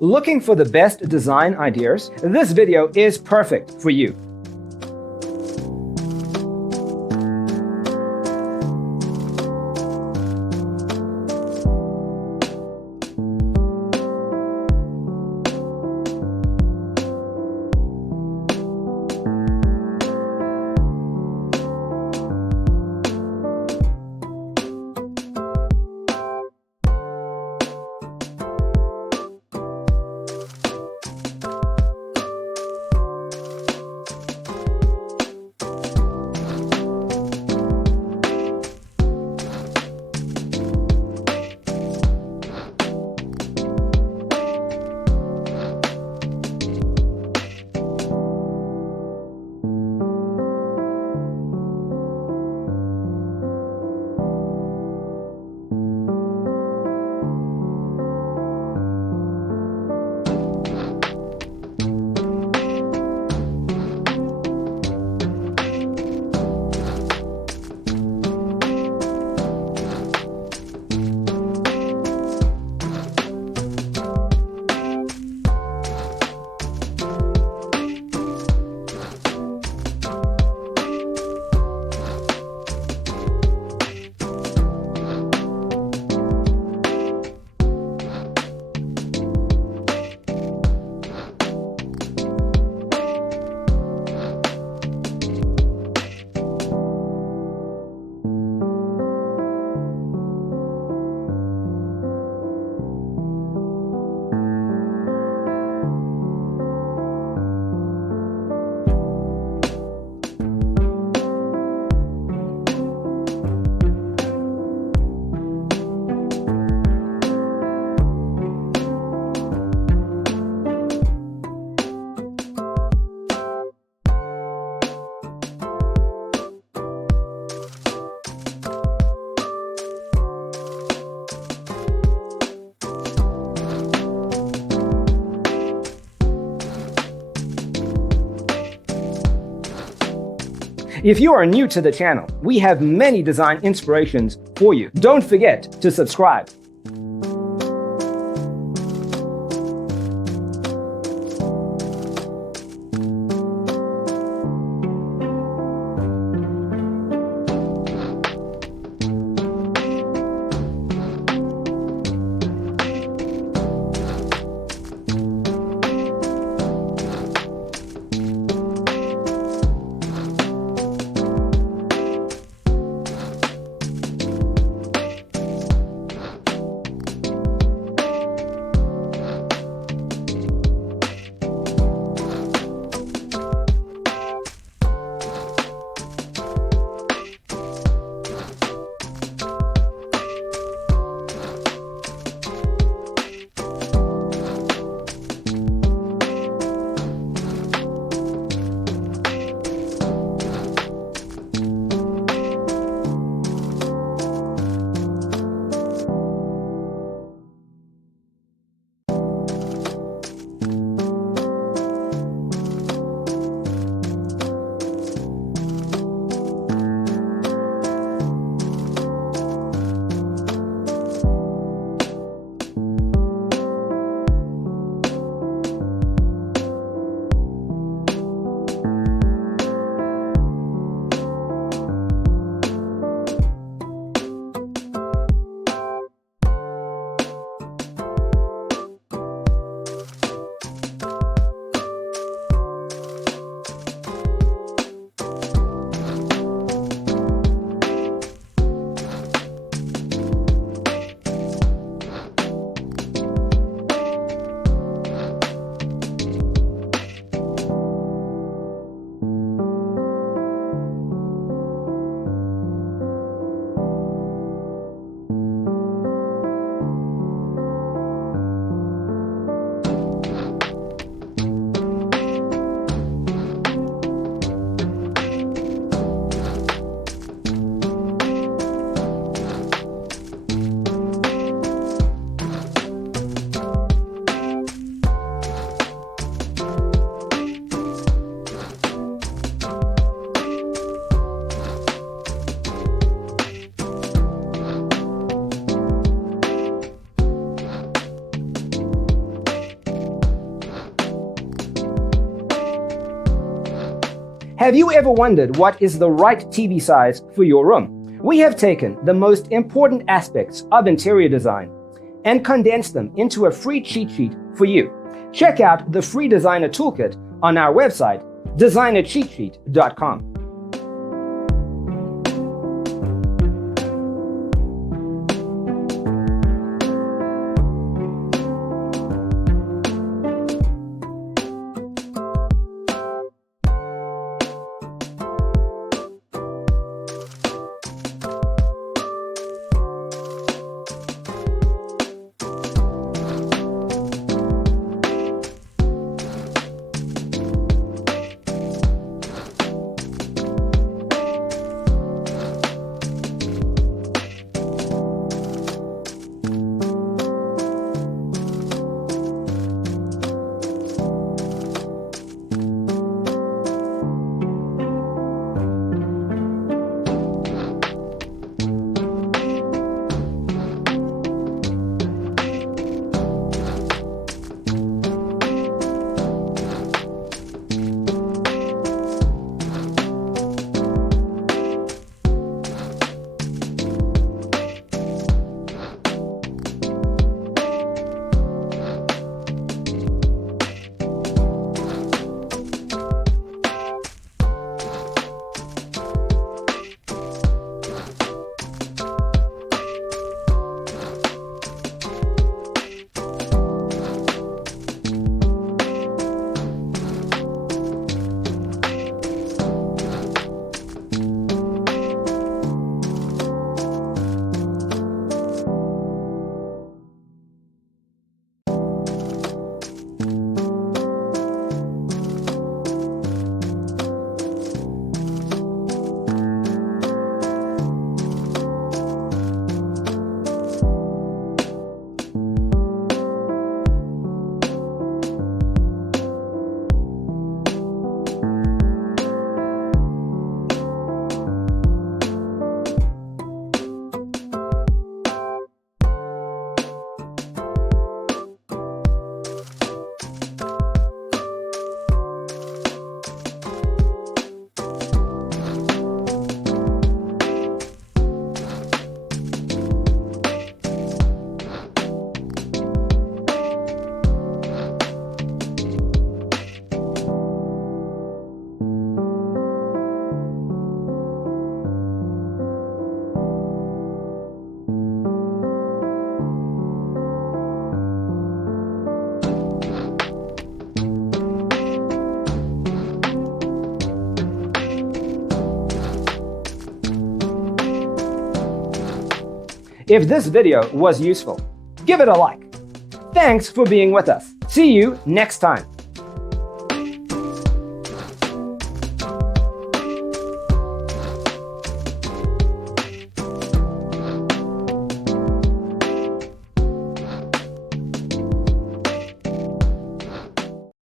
Looking for the best design ideas? This video is perfect for you. If you are new to the channel, we have many design inspirations for you. Don't forget to subscribe. Have you ever wondered what is the right TV size for your room? We have taken the most important aspects of interior design and condensed them into a free cheat sheet for you. Check out the free designer toolkit on our website, designercheatsheet.com. If this video was useful, give it a like. Thanks for being with us. See you next time.